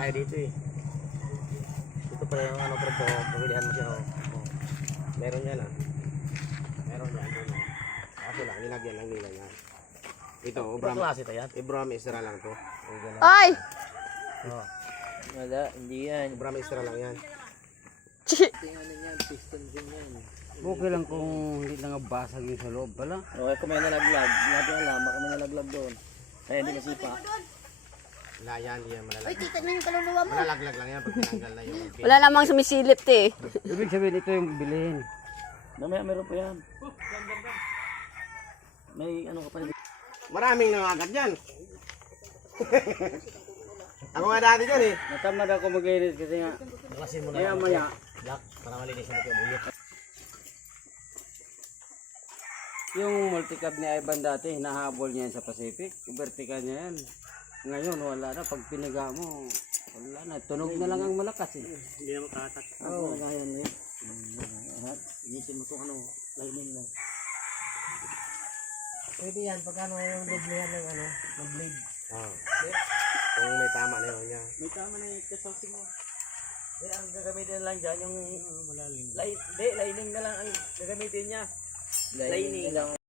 tayo dito eh. Ito pa yung ano bro, pumilihan mo siya oh. Oh. Meron yan ah. Meron yan. Kaso lang, nilagyan lang nila yan. Ito, Obram. Klase ito yan? Obram Isra lang to. Ay! Oh. Wala, hindi yan. Obram Isra lang yan. Tingnan yan, piston din yan. Okay lang kung hindi lang basag yung sa loob pala. Okay, kung may nalaglag, natin alam, baka may nalaglag doon. Kaya hindi masipa. Wala yan, hindi yan Uy, malalaglag. kita na yung kaluluwa mo. Malalaglag lang yan pag tinanggal na yung Wala namang sumisilip eh. Ibig sabihin ito yung bilhin. Mamaya meron pa yan. May ano ka pa rin. Maraming nangagat dyan. Ako nga dati dyan eh. Natamad ako mag-iris kasi nga Baklasin mo na maya maya. Jack, para malinisin natin yung ulit. Yung multicab ni Ivan dati, nahabol niya yan sa Pacific. Vertical niya yan. Ngayon wala na. Pag pinaga mo, wala na. Tunog na lang ang malakas eh. Hindi na makatak. Oo, ngayon eh. Inisin mo itong ano, lining na. Pwede yan, pag ano yung doblehan ng ano, ng blade. Oo. Kung may tama na yun niya. May tama na yung kasosing mo. Eh, ang gagamitin lang dyan, yung Malalim. lining na lang ang gagamitin niya. Lining lang.